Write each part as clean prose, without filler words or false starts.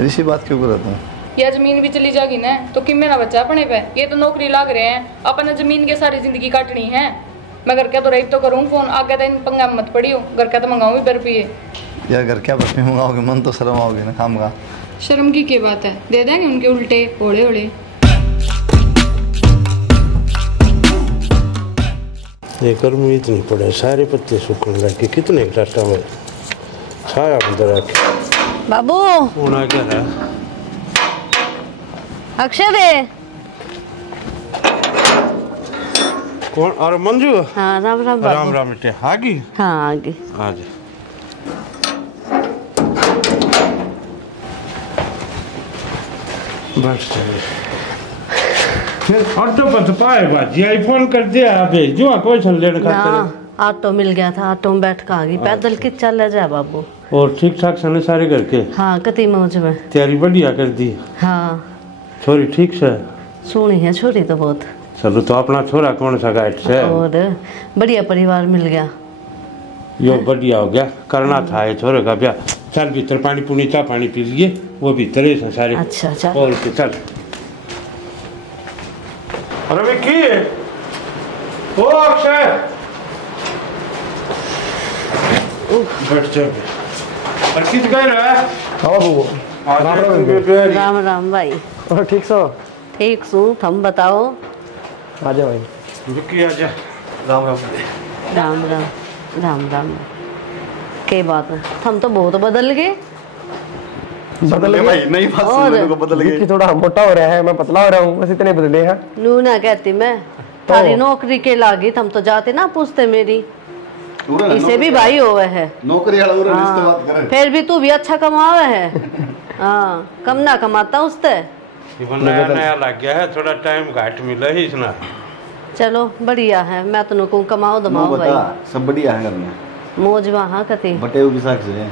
ऐसी बात क्यों कर रहा? यह जमीन भी चली जाएगी ना तो कि मेरा बच्चा अपने पे, ये तो नौकरी लाग रहे हैं, अपने जमीन के सारी जिंदगी काटनी है। मैं घर क्या तो रही तो करूँ फोन, आगे तो इन पंगा मत पड़ियो, घर क्या तो मंगाऊँ भी रुपये। यार घर क्या बस में मंगाओगे, मन तो शर्म आओगे ना काम का। शर्म की क्या बात है, दे देंगे उनके उल्टे ओले ओले। ये गर्मी इतनी पड़े, सारे पत्ते सूखने लगे, कितने डाटा में छाया अंदर आके। बाबू होना क्या रहा? अक्षय दे। कौन? और मंजू? हाँ राम राम बाबू। राम राम बेटे, आगी? हाँ आगे आजा। बस ऑटो पर तो पाए बाजी आई फोन कर दिया, भेज जो कोई चल लेने खातिर। ऑटो मिल गया था, ऑटो में बैठ कर आ गई, पैदल कित चल जा बाबू। और ठीक ठाक सने सारे घर के? हाँ कति मौज में। तैयारी बढ़िया कर दी? हाँ छोरी ठीक से? सोनी है छोरी तो बहुत। चलो तो अपना छोरा कौन सा गाइड से? और बढ़िया परिवार मिल गया। यो बढ़िया हो गया, करना था ये छोरे का ब्याह। चल भीतर पानी पुनी चा पानी पी लिए, वो भीतर ही सारे। अच्छा अच्छा और के चल। अरे वे की है? ओ अक्षय बैठ जा। और किस गए रहा है? हाँ बाबू राम राम भाई। और ठीक सो? ठीक सू, तुम बताओ। आ जाओ भाई। रुकी आजा। राम राम। राम राम राम राम। के बात है, हम तो बहुत बदल गए। बदल गए भाई, नई बात सुनने को बदल गए। थोड़ा मोटा हो रहा है, मैं पतला हो रहा हूँ, बस इतने बदले हैं। नू ना कहती मैं थारी नौकरी के लागी, हम तो जाते ना पूछते मेरी। इसे भी भाई होवे है नौकरी वाला उरे रिश्ते बात करे। फिर भी तू भी अच्छा कमावे है। हाँ कम ना कमाता उससे। नया नया लग गया है, थोड़ा टाइम घाट मिला ही इसना। चलो बढ़िया है, मैं तो नुकू कमाओ दमाओ भाई। सब बढ़िया है घर में। मौज वहाँ कती बटे भी साख से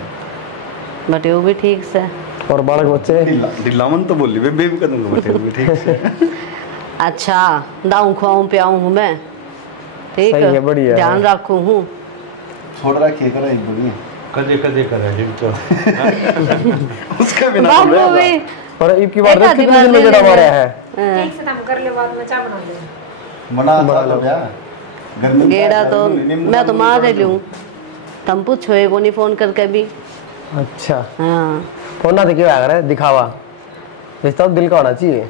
बटे भी ठीक से। और बालक बच्चे दिलावन तो बोली बेबी भी करूंगा, बटे भी ठीक से। अच्छा दाऊं खुआऊं पियाऊं हूँ मैं, ठीक है बढ़िया ध्यान रखूं हूँ। छोड़ रखिए करे बढ़िया, कदे कदे करे जिम तो उसके बिना बाबू भी। और एक की बात है, कितने दिन में जड़ा मारा है? ठीक से काम कर ले, बाद में चाय बना ले। बना लो यार। गेड़ा तो मैं तो मार रही हूँ, तुम पूछो एक नहीं फोन करके भी। अच्छा हाँ फोन ना देखिए आ रहा है, दिखावा रिश्ता तो दिल का होना चाहिए।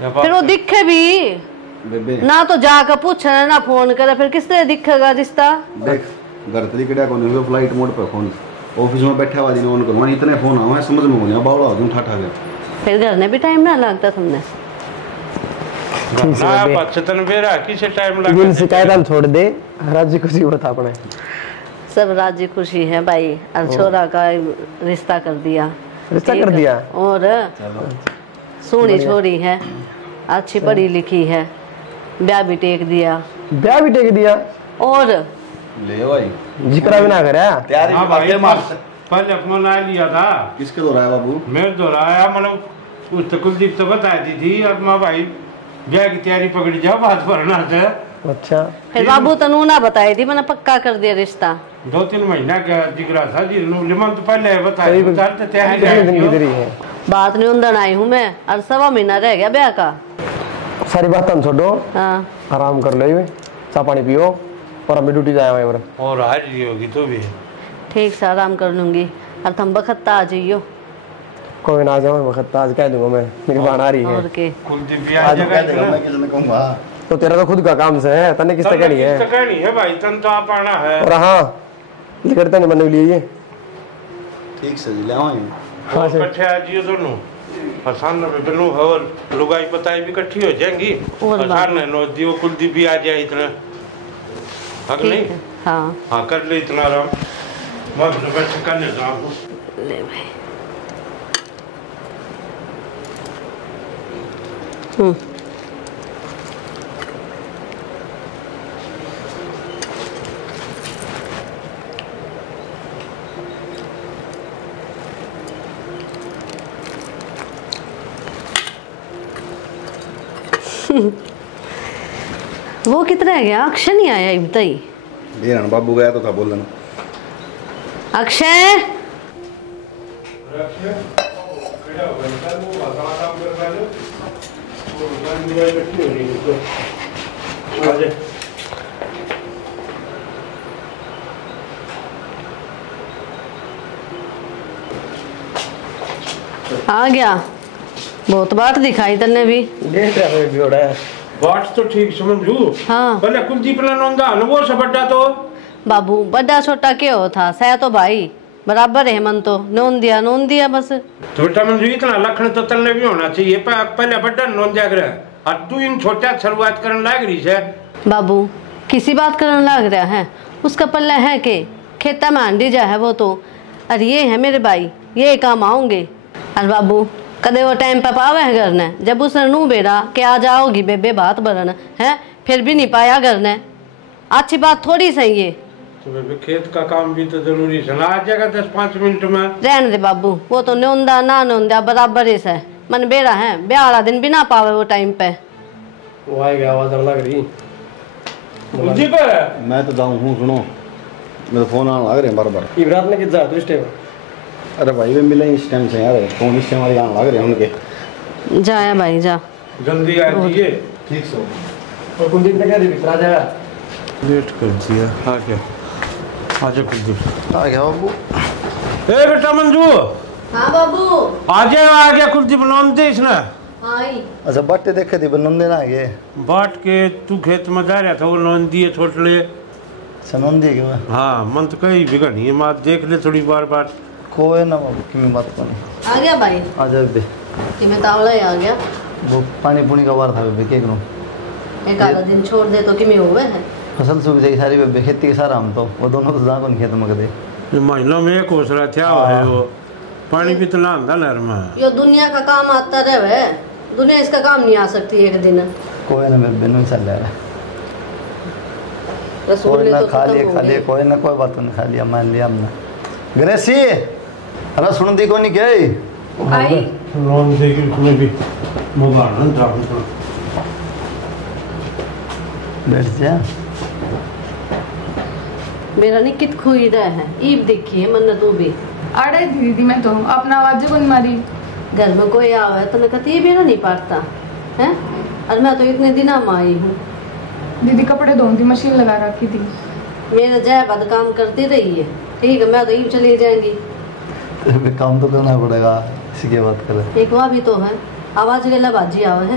फिर वो दिखे भी ना, तो जाकर पूछना ना फोन करे, फिर किससे दिखेगा रिश्ता? देख घर तरी कड़ा कोनी हुए, फ्लाइट मोड पे फोन, ऑफिस में बैठा हुआ दिन ऑन करो, इतने फोन आवे समझ में नहीं आ, बावड़ा हो तुम ठाठा के। फिर घर में भी टाइम ना लगता तुमने। ना बचतन बेरा किसे टाइम लगा। दिन शिकायत हम छोड़ दे, राज्य खुशी बता अपने। सब राज्य खुशी है भाई, और छोरा का रिश्ता कर दिया। रिश्ता कर दिया? और सोनी छोरी है, अच्छी पढ़ी लिखी है, ब्याह भी टेक दिया। ब्याह भी टेक दिया? और ले भाई जिक्र भी ना करे तैयारी हाँ भाई, पहले फोन आ लिया था। किसके दोहराया बाबू? मेरे दोहराया, मतलब उस कुलदीप तो बता दी थी, और माँ भाई ब्याह की तैयारी पकड़ी जाओ, बात भरना से। अच्छा फिर बाबू तनु ना बताई थी, मैंने पक्का कर दिया रिश्ता। 2-3 महीना का जिगरा था जी, लिमन तो पहले बताया तो तैयारी है। बात नहीं उंदन आई हूँ मैं, और 1.25 महीना रह गया ब्याह का। सारी बात हम छोड़ो, हाँ आराम कर ले, चाय पानी पियो, और हमें ड्यूटी जाए हुए। और आज ही होगी तो भी ठीक से आराम कर लूंगी, और तुम बखत्ता आ जाइयो। कोई ना आ जाओ, वक्त आज कह दूंगा मैं, मेरी बहन आ रही है। और के कुलदीप आज कह देगा, मैं किसी ने कहूंगा। तो तेरा तो खुद का काम से है, तने किससे कहनी है? किससे कहनी है भाई, तन तो आप आना है। और हाँ लिखते नहीं मैंने लिए ठीक से ले आओ। हाँ इकट्ठे आ जियो दोनों, और सामने में बिनु और लुगाई पताई भी इकट्ठी हो जाएंगी, और सामने नो दियो कुलदीप भी आ जाए इतना हक नहीं। हाँ हाँ कर ले इतना आराम, मैं बैठ कर लेता हूँ। ले भाई। वो कितना है गया? अक्षय नहीं आया अभी तक। बाबू गया तो था बोल देना। अक्षय आ गया। बहुत बात दिखाई तन्ने भी। देख रहा है बियोड़ा है। बात तो ठीक समझू। हाँ पहले कुलदीप ने नोंदा वो सब बड़ा तो बाबू बड़ा छोटा क्या हो था सह तो भाई बराबर है। मन तो नोन दिया बस। तो बेटा मंजू इतना लखन तो तलने भी होना चाहिए। पहले बड़ा नोन जाग रहा और तू इन छोटा शुरुआत करने लग रही है। बाबू किसी बात करने लग रहा है। उसका पल्ला है के खेता में आंडी जा है वो तो। अरे ये है मेरे भाई ये काम आऊंगे। अरे बाबू कदे वो टाइम पर पावे है घर ने जब उसने नू बेरा के आ जाओगी बेबे बात बरन है फिर भी नहीं पाया घर ने। अच्छी बात थोड़ी सही है। तो खेत का काम भी तो जरूरी है ना। आ जाएगा 10-5 मिनट में। रहने दे बाबू वो तो नोंदा ना नोंदा बराबर ही है। मन बेरा है ब्याह वाला दिन भी ना पावे वो टाइम पे। वो आएगा आवाज लग रही। कुलदीप मैं तो जाऊँ हूँ सुनो मेरे फोन आने लग रहे हैं बार-बार। इबरात ने कितना तो इस टाइम। अरे भाई वे मिले इस टाइम से यार फोन इस टाइम वाले आने लग रहे हैं उनके। जाया भाई जा जल्दी आ जाइए। ठीक से और कुलदीप ने कह दी भीतर आ जाएगा। लेट कर दिया। आ गया आजा कुलदीप। आ गया बाबू। ए बेटा मंजू हाँ बाबू आ गया कुलदीप लोन दे इसने। आई अच्छा बाटे देखे थी बनन देना आगे बाट के तू खेत में जा रहा था वो लोन दिए छोटले। सनन दिए क्या हाँ मन तो कहीं बिगड़ नहीं है मात देख ले थोड़ी बार कोई ना बाबू कि बात को नहीं। आ गया भाई आ जा बे कि मैं तावड़ा ही आ गया। वो पानी पुनी का बार था बे क्या करूँ। एक आधा दिन छोड़ दे तो कि मैं हुए है। फसल सुविधा की सारी बे खेती के सारा हम तो वो दोनों तो जाकर खेत में कर दे। महीनों में एक होसरा था है वो पानी भी तो लांदा नहर में। यो दुनिया का काम आता रहे दुनिया इसका काम नहीं आ सकती एक दिन। कोई ना मेरे बेनू चल रहा है। रसूल कोई ने ना तो खा खत्म लिए हो खा लिए गई। कोई ना कोई बात नहीं खा लिया मान लिया हमने। ग्रेसी अरे सुन दी कोनी गई आई लोन देगी उसमें भी मोबाइल था। बैठ जा। मेरा नहीं कित खोई रहा है ईब देखिए मन तू भी। अरे दीदी मैं तो अपना आवाज को नहीं मारी। घर में कोई आवे तो मैं कहती ये बेरा नहीं पाटता है। और मैं तो इतने दिन में आई हूँ। दीदी कपड़े धोने की मशीन लगा रखी थी। मेरा जय बद काम करती रही है ठीक है मैं तो ईब चली जाएंगी। काम तो करना पड़ेगा इसी की बात करें। एक वहाँ भी तो है आवाज वेला बाजी आवे है।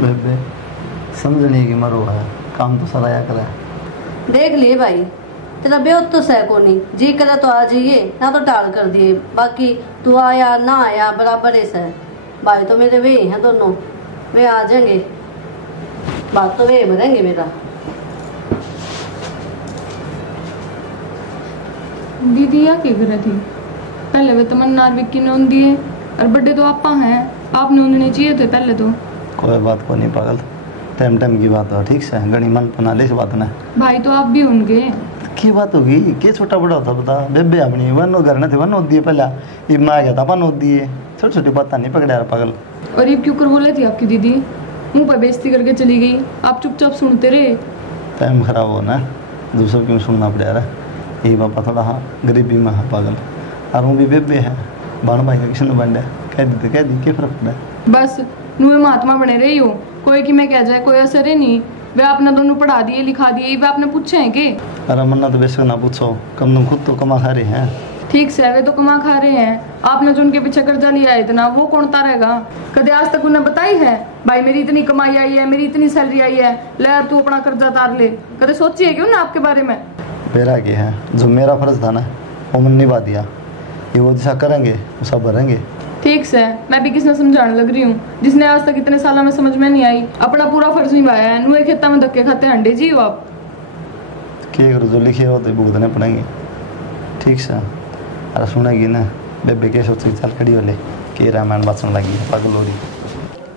बेबे समझ नहीं कि मरो है काम तो सारा या करा। देख लिए भाई तेरा बेहद तो सह को नहीं जी करे तो आ जाइए ना तो टाल कर दिए। बाकी तू आया ना आया बराबर है सह। भाई तो मेरे वे हैं दोनों वे आ जाएंगे बात तो वे मरेंगे मेरा। दीदी या क्या कर रही थी पहले वे तमन्ना और विक्की ने उन दिए और बड़े तो आपा हैं आपने उन्हें चाहिए थे पहले तो। कोई बात को नहीं पागल टाइम टाइम की बात हो ठीक से गणी मन बना ले इस बात ना। भाई तो आप भी उनके की बात होगी के छोटा बड़ा होता बता बेबे अपनी वन घर न थे वन होती है पहला ये माँ गया था अपन होती है छोटी छोटी बात नहीं पकड़ा यार पागल। और ये क्यों कर बोले थी आपकी दीदी मुंह पर बेइज्जती करके चली गई आप चुपचाप सुनते रहे। टाइम खराब हो ना दूसरों क्यों सुनना पड़ रहा है। ये पापा थोड़ा हाँ गरीबी में है पागल और वो भी बेबे है बाण भाई का किसी ने बन कह दी क्या फर्क पड़ा। बस नुए महात्मा बने रही हो कोई कि मैं कह जाए कोई असर है नहीं। वे आपने दोनों पढ़ा दिए लिखा दिए वे आपने पूछे हैं कि। अरे मन्ना तो बेशक ना पूछो कम तुम खुद तो कमा खा रहे हैं। ठीक से वे तो कमा खा रहे हैं आपने जो उनके पीछे कर्जा लिया है इतना वो कौन उतारेगा। कदे आज तक उन्हें बताई है भाई मेरी इतनी कमाई आई है मेरी इतनी सैलरी आई है ले तू अपना कर्जा उतार ले। कदे सोची है क्यों ना आपके बारे में। मेरा क्या है जो मेरा फर्ज था ना वो मैंने निभा दिया ये वो जैसा करेंगे वो सब भरेंगे। ठीक से मैं भी किसने समझाने लग रही हूँ जिसने आज तक इतने साल में समझ में नहीं आई अपना पूरा फर्ज निभाया है। नुए खेता में धक्के खाते अंडे जी हो आप। क्या करो जो लिखे हो तो भुगतने पड़ेंगे ठीक से। अरे सुनेगी ना बेबे के सोच चल खड़ी हो ले कि रामायण बात सुन लगी पागल हो रही।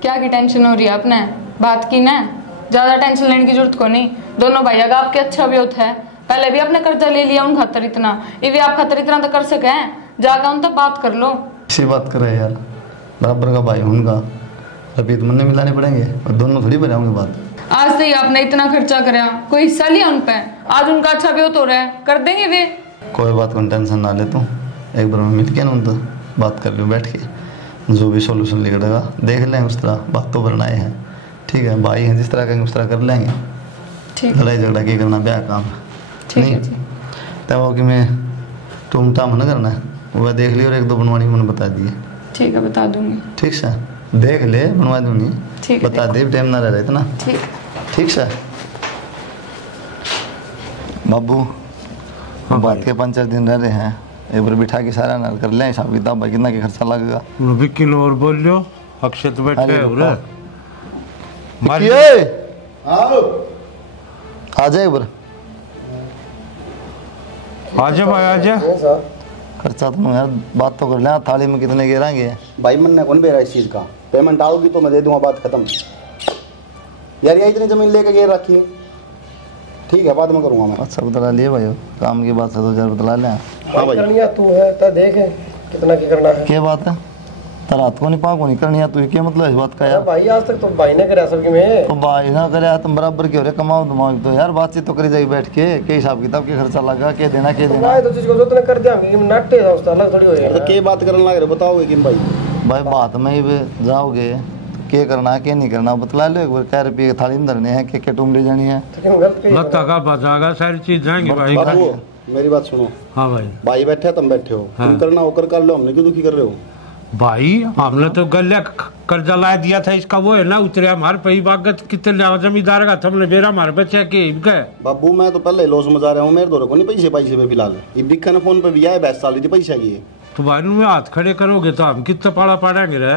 क्या की टेंशन हो रही है आपने बात की ना ज्यादा टेंशन लेने की जरूरत को नहीं। दोनों भैया का आपके अच्छा भी होता है पहले भी आपने कर्जा ले लिया उन खातर इतना ये भी आप खातर इतना तो कर सके जाकर उन तक बात कर लो। इसी बात करे यार बराबर का भाई उनका अभी तो मन मिलाने पड़ेंगे और दोनों थोड़ी बनाऊंगे बात। आज से ही आपने इतना खर्चा करा कोई हिस्सा लिया उन पे आज उनका अच्छा भी हो रहा है कर देंगे वे। कोई बात को टेंशन ना ले तू एक बार मिल के ना उन तो बात कर लो बैठ के जो भी सोल्यूशन निकलेगा देख लेंगे, उस तरह बात तो बनाए हैं, ठीक है। भाई हैं, जिस तरह कहेंगे उस तरह कर लेंगे। ठीक लड़ाई झगड़ा के करना ब्याह काम ठीक नहीं है जी। तब वो कि मैं तुम टाम न करना है, वह देख ली और एक दो बनवानी मैंने बता दिए। ठीक है, बता दूंगी। ठीक से देख ले, बनवा दूंगी, ठीक है, बता दे, टाइम ना रह इतना। ठीक है। ठीक से बाबू, बात के 5-4 दिन रह रहे हैं, एक बार बिठा के सारा ना कर लें हिसाब किताब, भाई कितना के खर्चा लगेगा। विक्की और बोल लो, अक्षत बैठे अरे हो रे आ जाए एक बार, आजा भाई आजा। खर्चा तो यार बात तो कर लें, थाली में कितने गिराएंगे। भाई मन ने कौन बेरा इस चीज़ का, पेमेंट आओगी तो मैं दे दूंगा, बात खत्म। यार ये इतनी ज़मीन लेके गिर रखी है, ठीक है बाद में करूँगा मैं। अच्छा बतला लिए भाई, काम की बात है 2000 बतला लें। हाँ भाई करनी है तू है तो देख कितना की करना है। क्या बात है, रात को नहीं पाँव को नहीं करनी है, तुझे क्या मतलब इस बात का यार। भाई आज तक तो भाई ने करा सबकी में, तो भाई ना करे तुम बराबर के हो रहे, कमाओ दिमाग तो यार, बातचीत तो करी जाएगी बैठ के हिसाब किताब के खर्चा लगा के देना के देना। भाई तो चीज को जो तूने कर दिया कि नाटे था उसका अलग थोड़ी हो तो क्या बात करने लग रहे बताओगे कि भाई। भाई बात में ही जाओगे, क्या करना है क्या नहीं करना बतला लो एक बार। क्या रुपये की थाली में धरने हैं, क्या टूम ले जानी है। लत्ता का बचागा सारी चीज जाएंगे भाई। बाबू मेरी बात सुनो। हाँ भाई। भाई बैठे तुम बैठे हो, तुम करना होकर कर लो, हमने क्यों दुखी कर रहे हो। भाई हमने तो गले कर्जा ला दिया था इसका, वो है ना उतरे हमारे पे बागत कितने जमींदार का तुमने बेरा हमारे बच्चे के बाबू मैं तो पहले लॉस में जा रहा हूँ, मेरे दौरे को नहीं पैसे पे फिलहाल। दिखा ना फोन पे भी आया, 22 साल थी पैसा की। तो भाई में हाथ खड़े करोगे तो हम कितना पाड़ा पाड़ेंगे रे।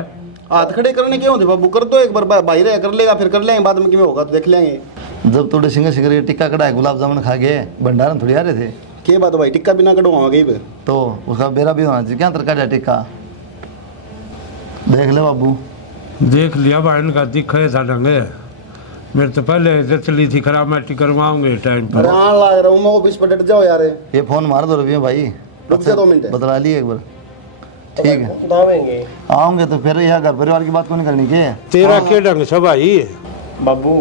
हाथ खड़े करने क्यों होते बाबू, कर दो एक बार, भाई रहे कर लेगा, फिर कर लेंगे बाद में, क्यों होगा तो देख लेंगे। जब थोड़े सिंगर सिंगर टिक्का कढ़ाई गुलाब जामुन खा गए, भंडारण थोड़ी आ रहे थे। क्या बात है भाई, टिक्का बिना कटवाऊंगा कहीं पे, तो उसका बेरा भी होना चाहिए, क्या तरका टिक्का। देख ले बाबू। देख लिया भाई, इनका दिखे था ढंगे, मेरे तो पहले चली थी खराब मैटी करवाऊंगे टाइम पर। अरे हाँ लाग रहा हूँ मैं, ऑफिस पर डट जाओ यार। ये फोन मार दो रवि भाई, रुक जा 2 मिनट, बतला लिए एक बार। ठीक है आऊंगे तो फिर यह घर परिवार की बात को नहीं करनी के। तेरा के ढंग से भाई। बाबू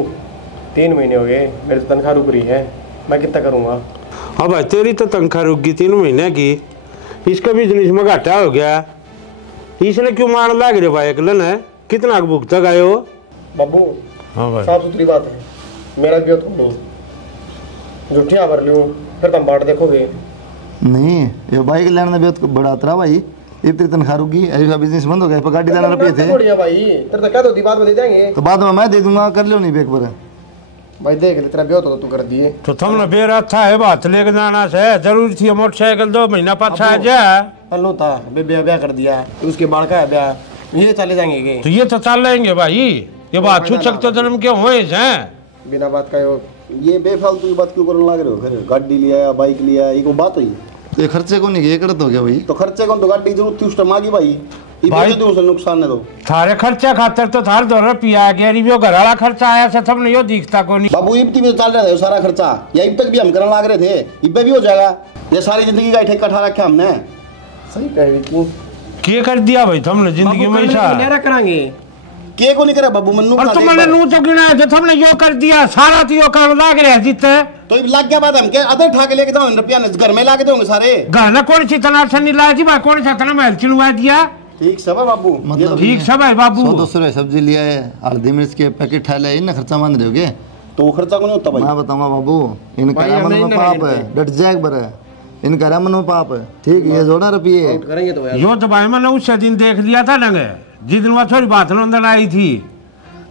3 महीने हो गए, मेरी तनख्वाह रुक रही है, मैं कितना करूँगा। हाँ भाई तेरी तो तनख्वाह रुक गई 3 महीने की, इसका बिजनेस में घाटा हो गया, इसने क्यों मार लाग रहे भाई अकलन है, कितना भुगता गए हो। बाबू हाँ भाई साफ सुथरी बात है, मेरा भी तो नहीं झूठिया भर लूँ फिर तुम बाट देखोगे। नहीं ये बाइक लेने में बहुत बड़ा उतरा भाई, इतनी तनख्वाह रुकी, ऐसा बिजनेस बंद हो गया, पर गाड़ी देना रुपये थे भाई तेरे तो क्या दो बाद में दे देंगे, तो बाद में मैं दे दूंगा, कर लो नहीं एक बार। भाई देख ले तेरा ब्याह तो तू कर दिए। तो तुमने बेरा अच्छा है बात लेके जाना से जरूरी थी, मोटरसाइकिल 2 महीना पाछा आ जाए। हेलो था ब्याह कर दिया, उसके बाढ़ का है ब्याह, ये चले जाएंगे। तो ये तो चल लेंगे भाई, ये बात छूट सकते जन्म क्यों हुए हैं बिना बात का। ये बेफालतू की बात क्यों करने लग रहे हो, फिर गाड़ी लिया या बाइक लिया, ये कोई बात हुई। तो ये खर्चे को नहीं ये करत हो गया भाई, तो खर्चे कौन, तो गाड़ी की जरूरत थी उस टाइम आगी भाई, भाई नुकसान है तो थारे खर्चा खातर तो थार 2 रुपया गया, रिव्यू घर वाला खर्चा आया से तुमने यो दिखता को नहीं। बाबू इब्ती में चल रहा था सारा खर्चा, या इब तक भी हम करने लग रहे थे, इब भी हो जाएगा, ये सारी जिंदगी का ठेका ठा रखा हमने। सही कह क्यों क्या कर दिया भाई तुमने जिंदगी में ऐसा करांगे के को नहीं करे बाबू मन्नू, और तुमने नू तो गिना है, तुमने यो कर दिया सारा, तो यो कर लाग रहे जितने तो लग गया बात, हम क्या अदर ठा के लेके जाओ रुपया घर में लाके दोगे सारे। घर ना कौन सी तलाश नहीं लाया जी भाई, कौन सा तना महल चिलवा दिया। ठीक सब है बाबू, मतलब ठीक सब है बाबू। 100-200 रुपये सब्जी लिया है, हल्दी मिर्च के पैकेट ठा लिया, इन खर्चा मान रहे हो तो वो खर्चा को नहीं होता भाई। मैं बताऊंगा बाबू, इनका मन में पाप है, डट जाए एक बार, इनका मन में पाप है, ठीक ये जोड़ा रुपये करेंगे तो यो तो भाई मैंने उससे दिन देख लिया था ढंगे, जिस दिन वह थोड़ी बात अंदर आई थी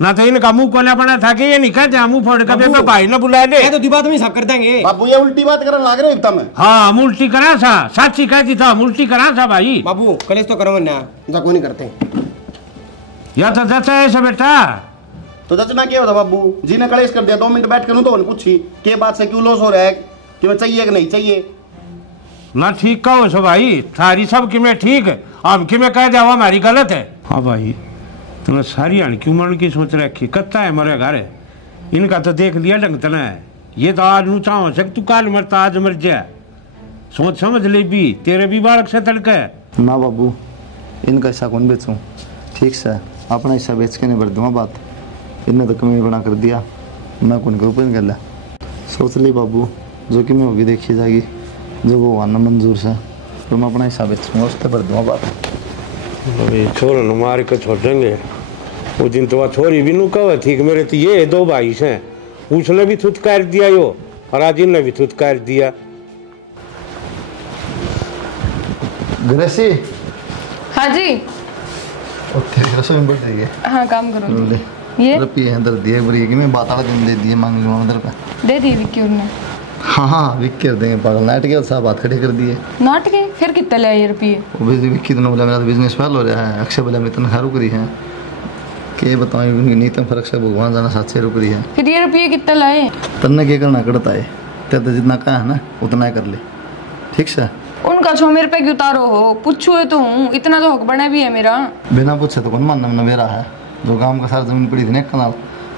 ना, तो इनका मुंह कोना पड़ा था कि ये नहीं कहते मुंह फोड़ कर भाई ने बुला दे, तो दिमाग में सब कर देंगे। बाबू ये उल्टी बात करने लग रहे हो में। हाँ उल्टी करा था, साची कहती था उल्टी करा था भाई। बाबू कलेश तो करो ना, को नहीं करते या तो जैसा ऐसा बेटा, तो जचना क्या होता बाबू जी ने कलेश कर दिया, 2 मिनट बैठ कर तो पूछी के बात से क्यों लॉस हो रहा है, कि मैं चाहिए कि नहीं चाहिए ना। ठीक कहो सो भाई, थारी सब कि मैं ठीक है, हम कि मैं कह जाओ हमारी गलत है। हाँ भाई तुमने सारी आन क्यों मन की सोच रखी, कत्ता है मरे घर, इनका तो देख लिया ढंग तना है, ये तो आज नू चाहो सक तू काल मरता आज मर जाए, सोच समझ ले भी, तेरे भी बालक से तड़का है ना बाबू, इनका हिस्सा कौन बेचूं, ठीक से अपना हिस्सा बेच के नहीं बढ़ दूंगा बात, इनने तो कमी बना कर दिया, मैं कौन करूँ कर लिया। सोच ली बाबू, जो कि मैं होगी देखी जाएगी, जो वो आना मंजूर से, तो मैं अपना हिस्सा बेचूंगा, उस पर बढ़ दूंगा बात। अभी छोरे न मार के छोड़ेंगे। वो दिन तो छोरी भी नु कहे थी कि मेरे तो ये 2 भाई हैं, उसने भी थुतकार दिया यो और आज इनने भी थुतकार दिया। ग्रेसी हाँ जी। रसोई में बैठ रही है। हाँ काम करो। ले ये रुपये अंदर दिए बड़ी कि मैं बात आड़ दे दिए मांग लूँ अंदर पे। दे दी विक्की उन्होंने। हाँ विक्की कर देंगे पागल नाट के साहब बात खड़े कर दिए। नॉट के फिर कितने ले आए रुपये? वो भी विक्की तो बोला मेरा बिजनेस फेल हो रहा है, अक्षय बोला मैं तनख्वाह रुक रही है के बताऊँ उनकी नीति में फर्क से भगवान जाना 7 से रुक रही है। फिर ये रुपये कितने लाए? तन्ने क्या करना करता है ते तो जितना कहा है ना उतना ही कर ले ठीक से। उनका छो मेरे पे क्यों उतारो हो? पूछो तो हूँ, इतना तो हक बना भी है मेरा। बिना पूछे तो कौन मानना मैंने मेरा है जो गांव का सारा जमीन पड़ी थी ना कनाल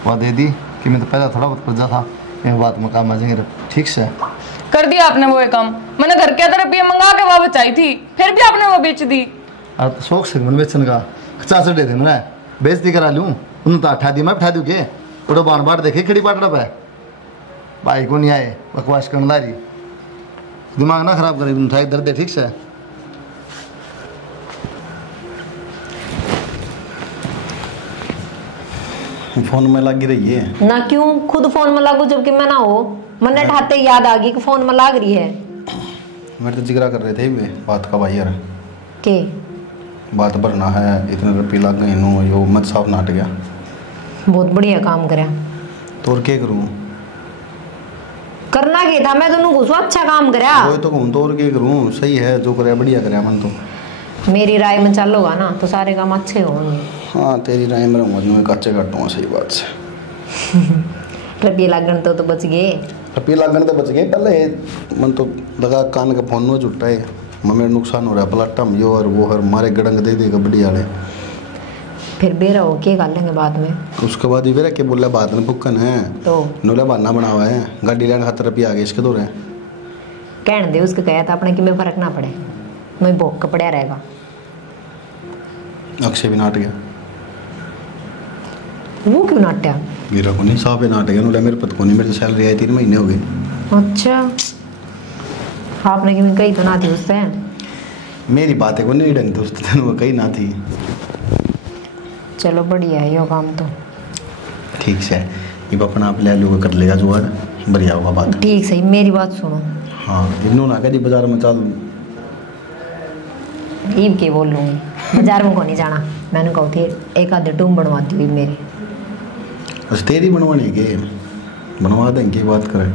वह दे दी कि मैं तो पहले थोड़ा बहुत कर्जा था ये बात में काम आ जाएंगे ठीक से। कर दिया आपने वो काम। मैंने घर के अंदर रुपये मंगा के वहाँ बचाई थी, फिर भी आपने वो बेच दी। अरे तो शौक से मन बेचने का 50 डे थे मैं बेइज्जती करा लूँ उन्होंने तो 8 दी मैं बैठा दूँ के थोड़ा बाण बाट देखे खड़ी बाट रहा है भाई को नहीं आए बकवास करना रही दिमाग ना खराब करे उठाई दर्द है ठीक से। फोन में लगी रही है ना क्यों खुद फोन में लागू जबकि मैं ना हो मैंने ठाते याद आ गई कि फोन में लाग रही है। मेरे तो जिक्र कर रहे थे वे बात का भाई यार के बात भरना है इतने रुपये लग गए नो यो मत साफ नाट गया। बहुत बढ़िया काम करा तो और क्या करूँ करना क्या था मैं दोनों घुसो अच्छा काम करा। वही तो कहूँ तो और क्या करूँ सही है जो करे बढ़िया करे मन तो। मेरी राय में चलोगा ना तो सारे काम अच्छे होंगे। हाँ तेरी राय में रहूँगा मैं कच्चे काटूँगा सही बात से। रुपये लागन तो बच गए। रुपये लागन तो बच गए पहले मन तो लगा कान का फोन में जुटा है मेरा नुकसान हो रहा है पलाटा में यो और वो हर मारे गड़ंग दे देगा बढ़िया वाले। फिर बेरा हो के कर लेंगे बाद में। उसके बाद ही बेरा के बोला बाद में भुक्कन है तो नोला बहाना बना हुआ है गाड़ी लेने 7 रुपये आ गए इसके दौरे कहने दे उसके कहा था अपने कि में फर्क ना पड़े मैं भोग का पड़ा रहेगा। अक्षय भी नाट गया वो क्यों नाट्या गिरा को नहीं साफ नाट गया नोला मेरे पत को नहीं मेरी सैलरी आई 3 महीने हो गए। अच्छा आपने कि मैं कही तो ना थी उससे मेरी बातें को नहीं ढंग दोस्त वो कहीं ना थी। चलो बढ़िया है यो काम तो ठीक से ये अपना आप ले लोगे कर लेगा जुगाड़ बढ़िया होगा बात। ठीक सही मेरी बात सुनो। हाँ इन्हों ना कह दी बाजार में चल ईब के बोल लूँगी बाजार में को नहीं जाना मैंने कहा थी एक आधे टूम बनवाती हुई मेरी। बस तेरी बनवाने के बनवा देंगे बात करें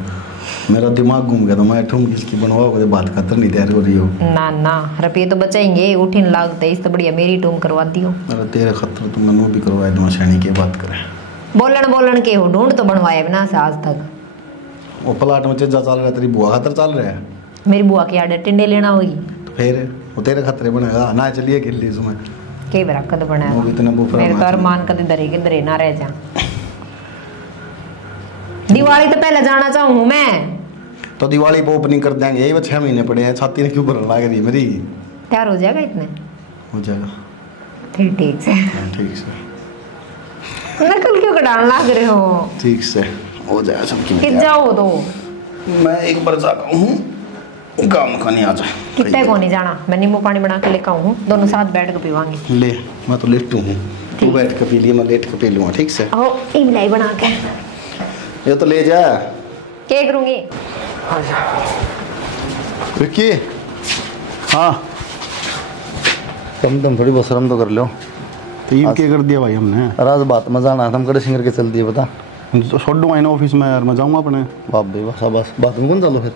मेरा दिमाग घूम गया तो मैं ठूम किसकी बनवाओगे बात खतर नहीं तैयार हो रही हो। ना ना रुपये तो बचाएंगे उठिन लागते इससे बढ़िया मेरी टूम करवा दियो। अरे तेरे खतर तो मैं भी करवाए दूँ सैनी की बात करें बोलन के हो ढूंढ तो बनवाए बिना से आज तक। वो प्लाट में चीजा चल रहा है तेरी बुआ खतर चल रहा है मेरी बुआ की आडे टिंडे लेना होगी तो फिर वो तेरे खतरे बनेगा ना चलिए खेल ली उसमें कई बार कद वो भी इतना बनाया बुफरा मेरे तो अरमान कद दरे के दरे ना रह जा। दिवाली तो पहले जाना चाहूँ मैं तो दिवाली पे ओपनिंग कर देंगे यही 6 महीने पड़े हैं छाती ने क्यों भरने लग रही है मेरी। तैयार हो जाएगा इतने हो जाएगा फिर ठीक से। हाँ, ठीक से नकल क्यों कटाने लग रहे हो ठीक से हो जाएगा सबकी कि जाओ तो मैं एक बार जाता हूँ काम का नहीं आ जाए कितने को नहीं जाना मैं नींबू पानी बना के लेकर आऊँ दोनों साथ बैठ के पीवांगे। ले मैं तो लेटू हूँ तू बैठ के पी लिए मैं लेट के पी लूँगा ठीक से। आओ इमलाई बना के ये तो ले जा क्या करूँगी। विक्की हाँ कम थोड़ी बहुत शर्म तो कर लो। तो ये क्या कर दिया भाई हमने राज बात मजा आना हम कड़े सिंगर के चल दिए बता तो छोड़ दूँगा इन ऑफिस में यार मैं जाऊँगा अपने बाप भाई बस बस बात में कौन चलो फिर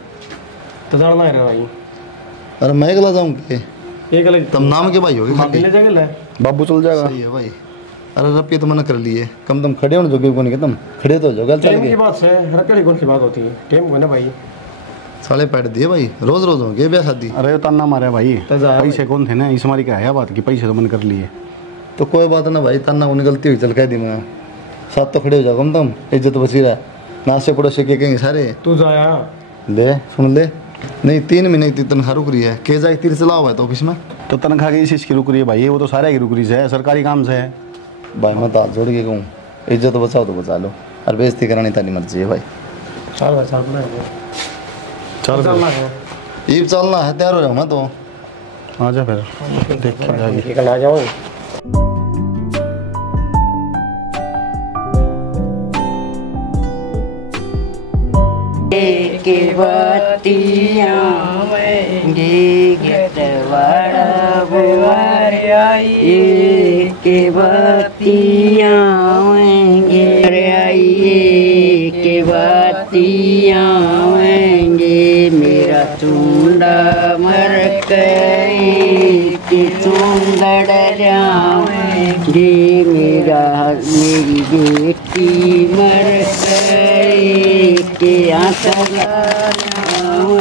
तो जाना है भाई अरे मैं अगला जाऊँ के एक अलग तुम नाम के भाई होगे खाली ले जाएगा ले बाबू चल जाएगा सही है भाई। अरे रुपये तो मैंने कर लिए कम तुम खड़े हो ना जोगे को नहीं तुम खड़े तो हो जाओ गल चल टाइम की के बात है रखड़ी कौन सी बात होती है टाइम को ना भाई साले पैट दिए भाई रोज रोज हो गए ब्याह शादी। अरे ताना मारे भाई तो जा पैसे कौन थे ना इस मारी क्या है बात की पैसे तो मन कर लिए तो कोई बात ना भाई तन्ना उन्हें गलती हुई चल कह दी मैं साथ तो खड़े हो जाओ कम तुम इज्जत बची रहा नाश्ते पड़ोसी के कहेंगे सारे तू जाया ले सुन ले नहीं 3 महीने की तनख्वाह रुक रही है के जाए तीर चला हुआ है तो ऑफिस में तो तनख्वाह की चीज़ की रुक रही है भाई वो तो सारे की रुक रही है सरकारी काम से है भाई मैं तो हाथ जोड़ के कहूँ इज्जत बचाओ तो बचा लो और बेइज्जती करानी तारी मर्जी है भाई। चल भाई चल चल चलना है ईब चलना है तैयार हो जाओ मैं तो आ जा फिर देख के जाएगी। निकल आ जाओ। के बत्तियाँ के बत्तियाँ के बत्तियाँ मेरा चूड़ा मर गई के चूंदड़ जाएंगे मेरी बेटी मर गई के आंचल जाएंगे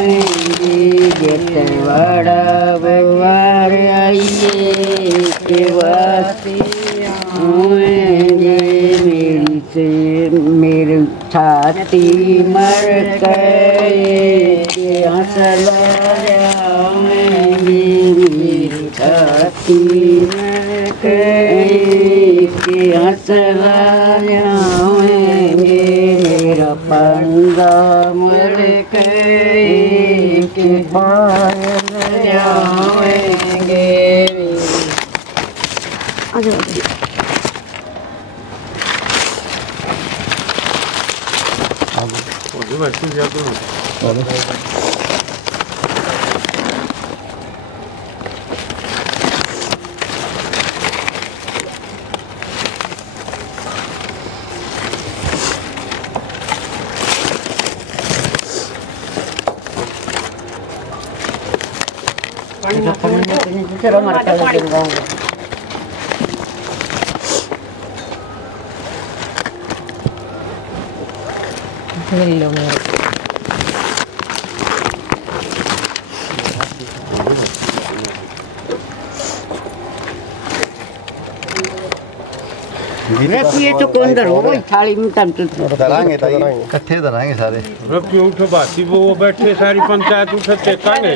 बड़ा व्यवहार आइए के बत्तियाँ मेरी से मेरी छाती मर गई के आंचल जाएंगे मेरी छाती मर गई के आंचल जाएंगे मेरा पंजा मर गई के पायल जाएंगे। चलो मरता है लो ये तो कौन दर हो थाली में तंत धराएंगे ताई, इकट्ठे धराएंगे सारे। रखियो उठो बासी वो बैठे सारी पंचायत उठते कांगे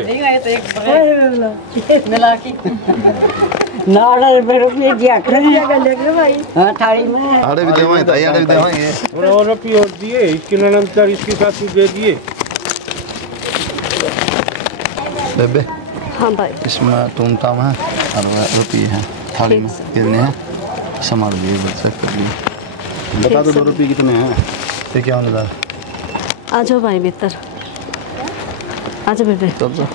नाड़ा रुपये दिया कर भाई। हाँ थाली में आड़े भी देवाएं ताई, आड़े भी देवाएंगे। और रुपये दिए इसके नंतर इसकी साथी दे दिए। बेबे हाँ भाई इसमें टूमटाम है और रुपये हैं थाली में कितने हैं संभाल लिए बच्चे कर लिए। बता दो 2 रुपये कितने हैं? ठीक है अनुदान। आ जाओ भाई भीतर आ जाओ बेबे। चल चल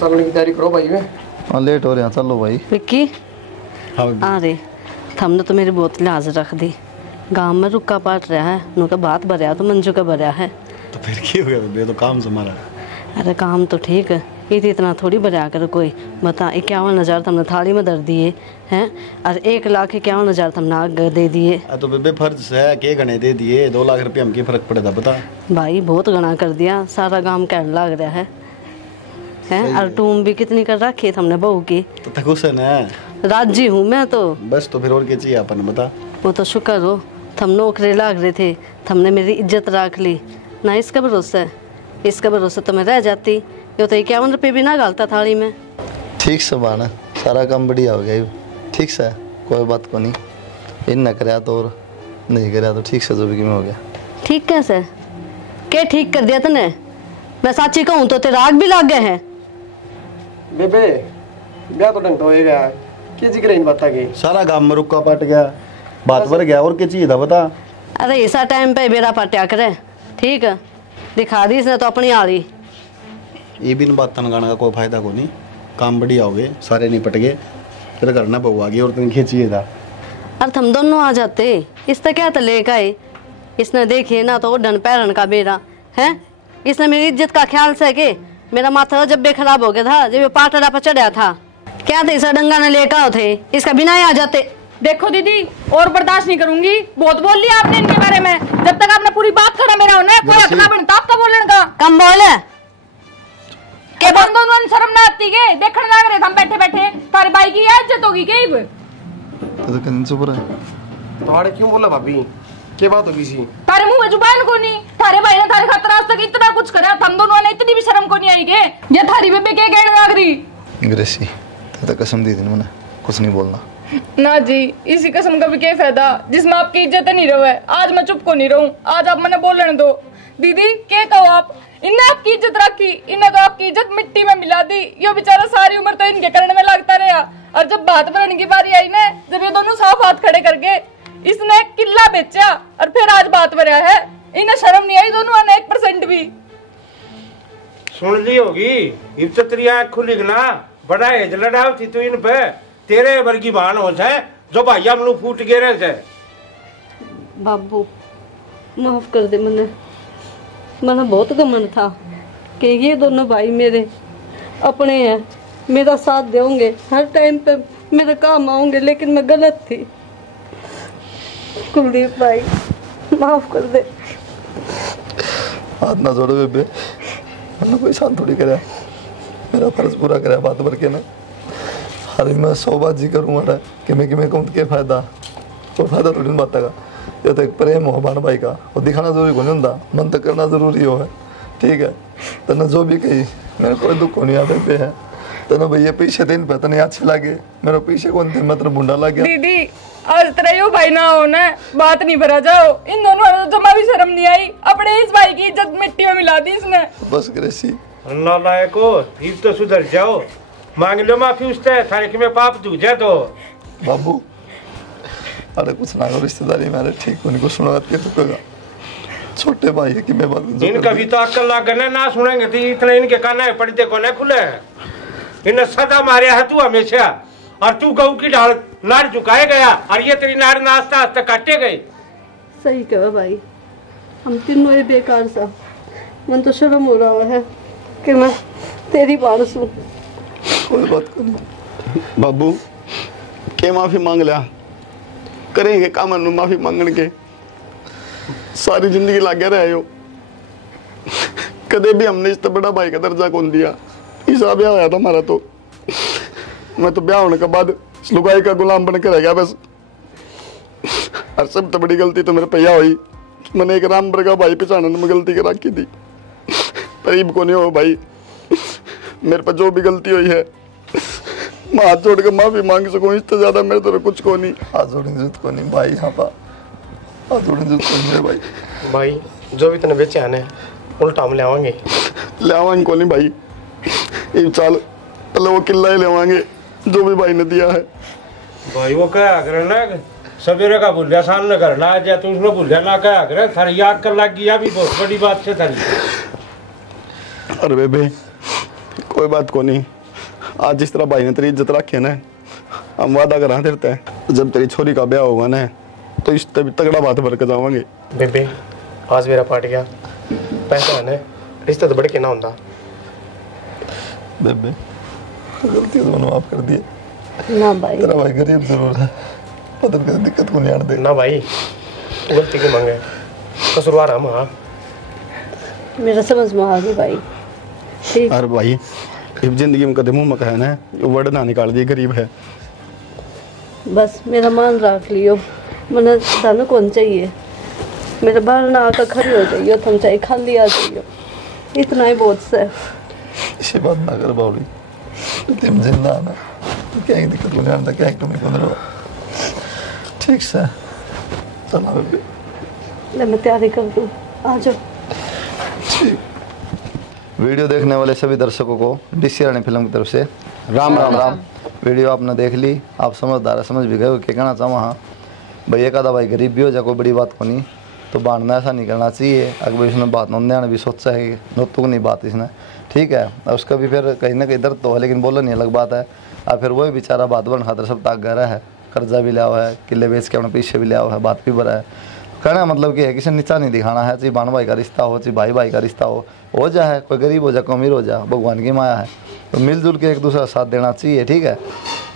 चलने की तैयारी करो भाई। हाँ लेट हो रहे हैं, चलो भाई। विक्की हाँ आ रे हमने तो मेरी बोतल हाजिर रख दी। गांव में रुक्का पाट रहा है उनका बात भरया तो मंजू का भरया है। तो फिर क्या हो गया बेबे, तो काम से हमारा। अरे काम तो ठीक है ये तो इतना थोड़ी भरया कर कोई बता। 51,000 तुमने थाली में धर दिए हैं और 1,51,000 तुमने आगे दे दिए। तो बेबे फर्ज है के गणे दे दिए 2 लाख रुपये, हम क्या फर्क पड़ेगा बता। भाई बहुत गणा कर दिया, सारा गांव कहने लग रहा है हैं। और टूम भी कितनी कर रखी हमने बहू की। तो तक उसे ना राजी हूँ मैं तो। बस तो फिर और क्या चाहिए अपन बता। वो तो शुक्र हो थम नौकरी लाग रहे थे, थमने मेरी इज्जत रख ली ना। इसका भरोसा है, इसका भरोसा तो मैं रह जाती। ये तो 51 रुपये भी ना डालता थाली में। ठीक से बाना सारा काम बढ़िया हो गया। ठीक से कोई बात को नहीं, इन न कराया तो और नहीं कराया तो ठीक से जो भी में हो गया। ठीक कैसे क्या ठीक कर दिया तूने? मैं साची कहूँ तो तेरा आग भी लग गए हैं। बेबे ब्याह तो ढंग तो हो गया क्या जिक्र इन बात की। सारा गांव में रुक्का पट गया, बात भर गया और क्या चाहिए था बता। अरे ऐसा टाइम पे बेरा पट्या करे ठीक है, दिखा दी इसने तो अपनी आली। ये भी बात तनगाना का कोई फायदा को नहीं। काम बढ़िया हो गए, सारे निपट गए, फिर करना बहू आ गई और तुम खींचिए था। अरे हम दोनों आ जाते इसने क्या तो लेकर आए। इसने देखिए ना तो डन पैरन का बेरा है। इसने मेरी इज्जत का ख्याल से के मेरा माथा जब भी खराब हो गया था, जब ये पाटड़ा पर चढ़ा था क्या था इसा डंगा ने लेकर आओ थे, इसका बिना ही आ जाते। देखो दीदी और बर्दाश्त नहीं करूंगी, बहुत बोल लिया आपने इनके बारे में। जब तक आपने पूरी बात करा मेरा होना कोई अपना बनता आपका बोलने का। कम बोले के बंदों ने शर्म ना आती के देखने लग रहे हम बैठे बैठे। तारी बाई की इज्जत होगी के तो कहीं चुप रहा। तुम्हारे क्यों बोला भाभी, क्या बात होगी सी? तारे मुंह में जुबान को नहीं। थारे भाई ने थारे खातिर आज तक इतना कुछ करा, हम दोनों ने इतनी भी शर्म को नहीं आई के। ये थारी बेबे के कहने लग रही ग्रेसी तो कसम दी थी मैंने कुछ नहीं बोलना। ना जी, इसी किस्म का भी क्या फायदा जिसमें आपकी इज्जत नहीं रहे। आज मैं चुप को नहीं रहूं, आज आप मैंने बोलने दो। दीदी क्या कहो आप, इनने आपकी इज्जत रखी, इन्हें तो आपकी इज्जत मिट्टी में मिला दी। यो बेचारा सारी उम्र तो इनके करने में लगता रहा, और जब बात बनने की बारी आई ना, जब ये दोनों साफ हाथ खड़े करके इसने किला बेचा और फिर आज बात बना है, इन्हें शर्म नहीं आई दोनों ने 1% भी। सुन ली होगी, इज्जत री आँख खुली ना, बड़ा एज लड़ाव थी तू इन पे, तेरे वर्गी बहन हो जाए जो भाई हम लोग फूट गिरे थे। बाबू माफ कर दे, मैंने बहुत गमन था कि ये दोनों भाई मेरे अपने हैं, मेरा साथ देंगे, हर टाइम पे मेरे काम आऊंगे, लेकिन मैं गलत थी। कुलदीप भाई माफ कर दे। हाथ ना जोड़ो बेबे, मैंने कोई शांत थोड़ी करे, मेरा फर्ज पूरा करे बात भर के ना। अरे मैं 100 बात जी करूँ मारा कि मैं कहूँ तो क्या फायदा, तो फायदा थोड़ी बात का। ये तो एक प्रेम हो बहन भाई का, और दिखाना जरूरी को नहीं होता, मन तक करना जरूरी हो है, ठीक है। तने जो भी कही मेरे कोई दुख नहीं आता पे है, तने भैया पीछे दिन पे तने अच्छे लगे, मेरे पीछे कौन थे मतलब बुंडा लग गया। दीदी आज तरह यो भाई ना हो ना, बात नहीं भरा जाओ, इन दोनों जमा भी शर्म नहीं आई, अपने इस भाई की इज्जत मिट्टी में मिला दी इसने। बस ग्रेसी नालायक हो, फिर तो सुधर जाओ, मांग लो माफी उससे, थारे के में पाप दूजा तो। बाबू अरे कुछ ना करो, रिश्तेदारी मेरे ठीक होने को सुना के चुकेगा, छोटे भाई है कि मैं बात इनका भी तो अक्ल लागने ना सुनेंगे तो इतने इनके कान पड़ते को नहीं खुले, इन्हें सदा मारे है तू हमेशा, और तू गऊ की ढाल नाड़ झुकाए गया, और ये तेरी नाड़ नाश्ता हद तक काटे गए। सही कहा भाई, हम तीनों ये बेकार सा, मन तो शर्म हो रहा है कि मैं तेरी बारिश हूँ। कोई बात नहीं बाबू के माफी मांग लिया, करेंगे काम माफी मांगने के, सारी जिंदगी लागे रहे हो, कदे भी हमने इस बड़ा भाई का दर्जा कौन दिया। ईसा ब्याह होया था हमारा, तो मैं तो ब्याह होने के बाद लुगाई का गुलाम बन के रह गया बस। और सब तो बड़ी गलती तो मेरे पैया हुई, मैंने एक राम का भाई पहचानने में गलती कर रखी थी, करीब को नहीं हो भाई, मेरे पर जो भी गलती हुई है मैं हाथ जोड़ के माफी मांग सकूं, इससे ज्यादा मेरे तो कुछ को नहीं। हाथ जोड़ने की जरूरत को नहीं भाई, यहाँ पर हाथ जोड़ने की जरूरत को नहीं है भाई। भाई जो भी तने बेचे आने उल्टा हम ले आवांगे को नहीं भाई, एक साल पहले वो किला ही लेवांगे जो भी भाई ने दिया है। भाई वो क्या करना सवेरे का भूलिया सामने करना है, तू उसने भूलिया ना क्या करे, थारी याद कर लग गया भी बहुत बड़ी बात से थारी। अरे बेबे कोई बात को नहीं, आज जिस तरह भाई ने तेरी इज्जत रखी है ना, हम वादा करा देते हैं जब तेरी छोरी का ब्याह होगा ना, तो इस तभी तगड़ा बात भर के जावांगे। बेबे आज मेरा पाट गया, पैसा है ना, रिश्ता तो बढ़ के ना होता। बेबे गलती तो मैंने माफ कर दिए ना भाई, तेरा भाई गरीब जरूर है, पता नहीं दिक्कत को नहीं आने दे ना भाई, गलती की मांगे, कसूरवार हम। हाँ मेरा समझ में आ गई भाई, ठीक। अरे भाई इस जिंदगी में कदम मुँह है ना, वर्ड ना निकाल दिए, गरीब है। बस मेरा मान रख लियो, मैंने धन कौन चाहिए, मेरे बाहर ना आकर खड़ी हो जाइयो, तुम चाहे खाली आ जाइयो, इतना ही बहुत से। इसी बात ना कर बाउली, तुम जिंदा आना तो क्या दिक्कत को नहीं आना, क्या तुम्हें कौन रहो, ठीक से चला बेबे, मैं तैयारी कर दूँ, आ जाओ। वीडियो देखने वाले सभी दर्शकों को डीसी रानी फिल्म की तरफ से राम राम राम। वीडियो आपने देख ली, आप समझदार समझ भी गए क्या कहना चाहूँ। हाँ भाई, एक आधा भाई गरीब भी हो जाए कोई बड़ी बात को नहीं, तो बांटना ऐसा नहीं करना चाहिए। अगर इसने बात नोंदने भी सोचा है कि नोतुक नहीं बात इसने, ठीक है, और उसका भी फिर कहीं ना कहीं दर्द तो है, लेकिन बोलो नहीं अलग बात है। और फिर वही बेचारा बात बन खातर सब ताक गहरा है, कर्जा भी लिया हुआ है, किले बेच के अपने पीछे भी लिया हुआ है, बात भी बड़ा है। कहना मतलब कि है किसी नीचा नहीं दिखाना है, चाहे बहन भाई का रिश्ता हो, चाहे भाई भाई का रिश्ता हो जाए, कोई गरीब हो जाए कोई अमीर हो जाए, भगवान की माया है, तो मिलजुल के एक दूसरे का साथ देना चाहिए, ठीक है।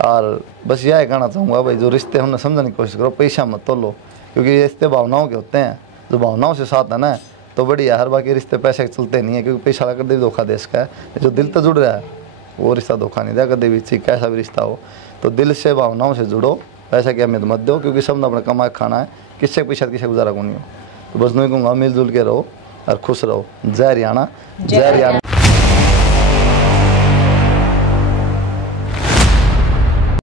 और बस यह कहना चाहूँगा भाई, जो रिश्ते हमने समझने की कोशिश करो, पैसा मत तो लो, क्योंकि ये रिश्ते भावनाओं के होते हैं, जो भावनाओं से साथ है ना तो बढ़िया। हर बाकी रिश्ते पैसे चलते नहीं है, क्योंकि पैसा कभी धोखा देश का है, जो दिल तो जुड़ रहा है वो रिश्ता धोखा नहीं देगा कभी भी, चाहे कैसा भी रिश्ता हो। तो दिल से भावनाओं से जुड़ो, पैसे की अहमियत मत दो, क्योंकि सब ने अपना कमा खाना है, किससे पीछे किसे गुजारा को नहीं हो। तो बस नहीं कहूँगा मिलजुल के रहो और खुश रहो। जय हरियाणा, जय हरियाणा।